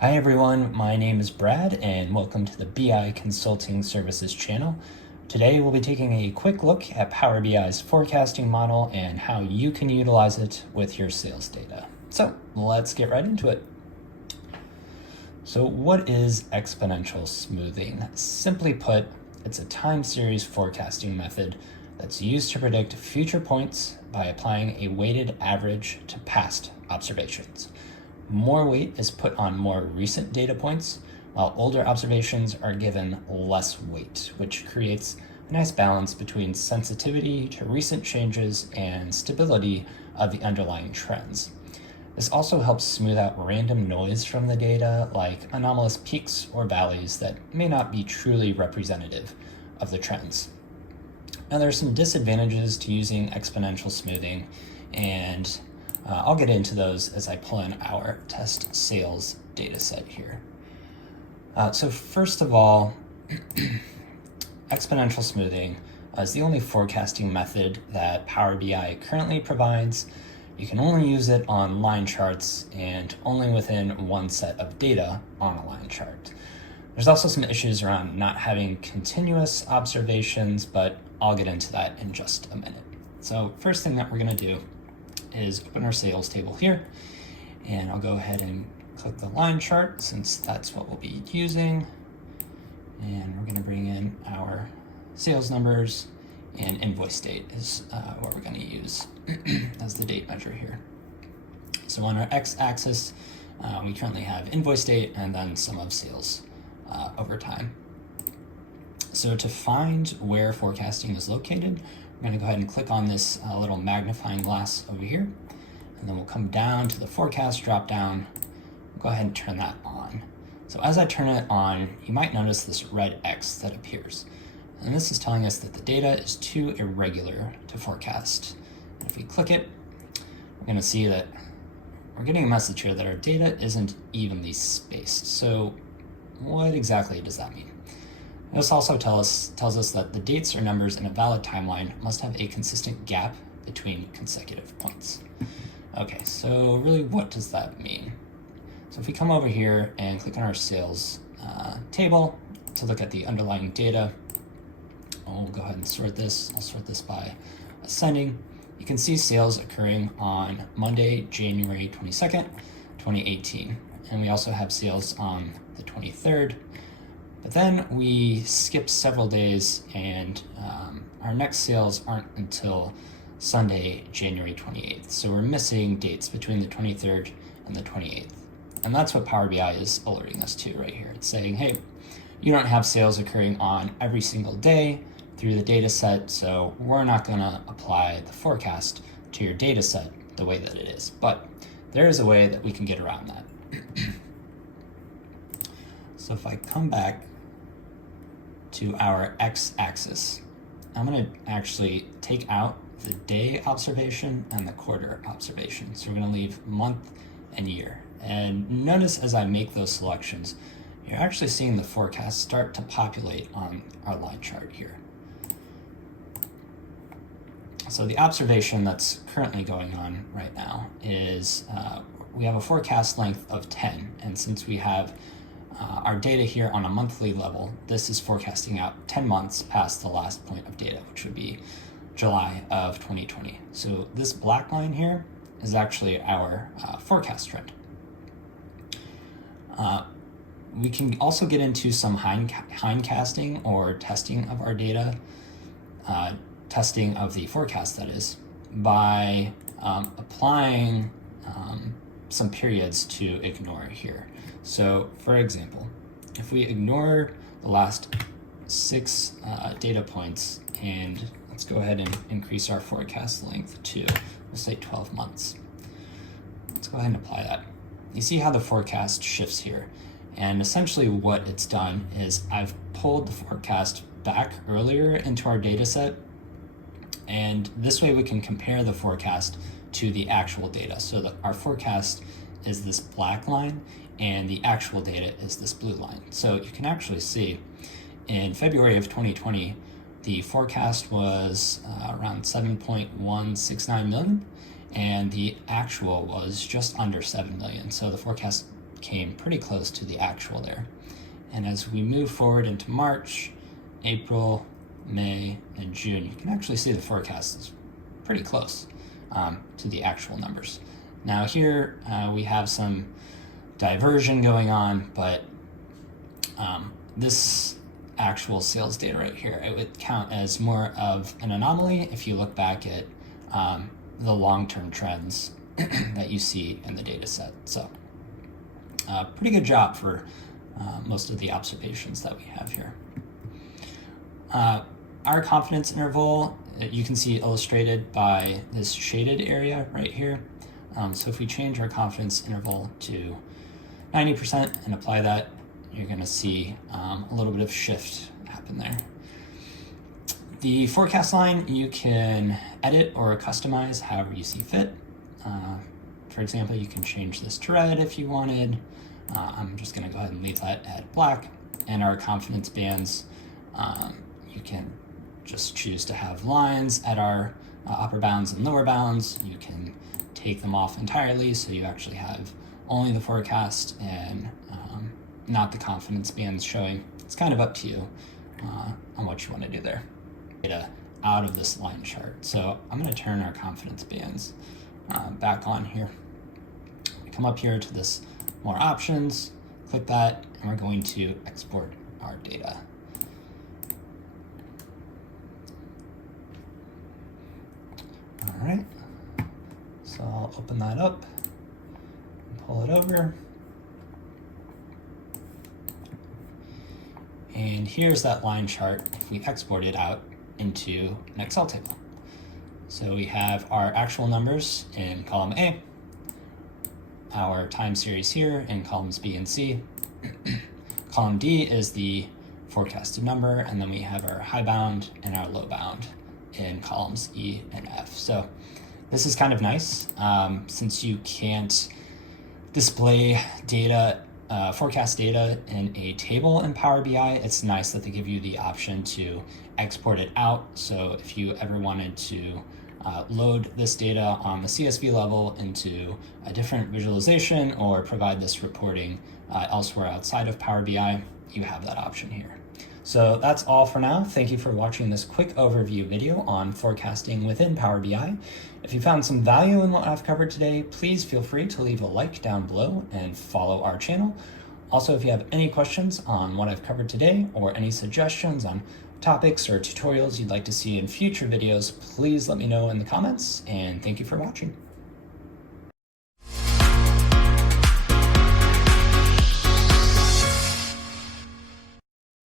Hi everyone, my name is Brad and welcome to the BI Consulting Services channel. Today we'll be taking a quick look at Power BI's forecasting model and how you can utilize it with your sales data. So let's get right into it. So what is exponential smoothing? Simply put, it's a time series forecasting method that's used to predict future points by applying a weighted average to past observations. More weight is put on more recent data points, while older observations are given less weight, which creates a nice balance between sensitivity to recent changes and stability of the underlying trends. This also helps smooth out random noise from the data, like anomalous peaks or valleys that may not be truly representative of the trends. Now, there are some disadvantages to using exponential smoothing, and I'll get into those as I pull in our test sales data set here. So first of all, exponential smoothing is the only forecasting method that Power BI currently provides. You can only use it on line charts and only within one set of data on a line chart. There's also some issues around not having continuous observations, but I'll get into that in just a minute. So first thing that we're going to do is open our sales table here, and I'll go ahead and click the line chart since that's what we'll be using, and we're going to bring in our sales numbers, and invoice date is what we're going to use as the date measure here. So on our x-axis, we currently have invoice date and then sum of sales over time. So to find where forecasting is located, we're going to go ahead and click on this little magnifying glass over here, and then we'll come down to the forecast drop down. We'll go ahead and turn that on. So as I turn it on, you might notice this red X that appears. And this is telling us that the data is too irregular to forecast. And if we click it, we're going to see that we're getting a message here that our data isn't evenly spaced. So what exactly does that mean? This also tells us that the dates or numbers in a valid timeline must have a consistent gap between consecutive points. Okay, so really what does that mean? So if we come over here and click on our sales table to look at the underlying data, we'll go ahead and sort this. I'll sort this by ascending. You can see sales occurring on Monday, January 22nd, 2018. And we also have sales on the 23rd. But then we skip several days, and our next sales aren't until Sunday, January 28th. So we're missing dates between the 23rd and the 28th. And that's what Power BI is alerting us to right here. It's saying, hey, you don't have sales occurring on every single day through the data set, so we're not going to apply the forecast to your data set the way that it is. But there is a way that we can get around that. So if I come back to our x-axis, I'm going to actually take out the day observation and the quarter observation. So we're going to leave month and year. And notice as I make those selections, you're actually seeing the forecast start to populate on our line chart here. So the observation that's currently going on right now is we have a forecast length of 10, and since we have our data here on a monthly level, this is forecasting out 10 months past the last point of data, which would be July of 2020. So this black line here is actually our forecast trend. We can also get into some hindcasting or testing of our data, testing of the forecast that is, by applying some periods to ignore here. So for example, if we ignore the last 6 data points, and let's go ahead and increase our forecast length to, let's say 12 months. Let's go ahead and apply that. You see how the forecast shifts here. And essentially what it's done is I've pulled the forecast back earlier into our data set, and this way we can compare the forecast to the actual data. So that our forecast is this black line and the actual data is this blue line. So you can actually see in February of 2020, the forecast was around 7.169 million, and the actual was just under 7 million. So the forecast came pretty close to the actual there. And as we move forward into March, April, May, and June, you can actually see the forecast is pretty close to the actual numbers. Now here we have some diversion going on, but this actual sales data right here, it would count as more of an anomaly if you look back at the long-term trends that you see in the data set. So pretty good job for most of the observations that we have here. Our confidence interval, you can see illustrated by this shaded area right here. So if we change our confidence interval to 90% and apply that, you're going to see a little bit of shift happen there. The forecast line you can edit or customize however you see fit. For example, you can change this to red if you wanted. I'm just going to go ahead and leave that at black. And our confidence bands, you can just choose to have lines at our upper bounds and lower bounds. You can take them off entirely, so you actually have only the forecast and not the confidence bands showing. It's kind of up to you on what you want to do there. Data out of this line chart. So I'm going to turn our confidence bands back on here. We come up here to this more options, click that, and we're going to export our data. All right, so I'll open that up and pull it over. And here's that line chart if we export it out into an Excel table. So we have our actual numbers in column A, our time series here in columns B and C. Column D is the forecasted number, and then we have our high bound and our low bound in columns E and F. So this is kind of nice since you can't display data, forecast data in a table in Power BI. It's nice that they give you the option to export it out. So if you ever wanted to load this data on the CSV level into a different visualization or provide this reporting elsewhere outside of Power BI, you have that option here. So that's all for now. Thank you for watching this quick overview video on forecasting within Power BI. If you found some value in what I've covered today, please feel free to leave a like down below and follow our channel. Also, if you have any questions on what I've covered today or any suggestions on topics or tutorials you'd like to see in future videos, please let me know in the comments, and thank you for watching.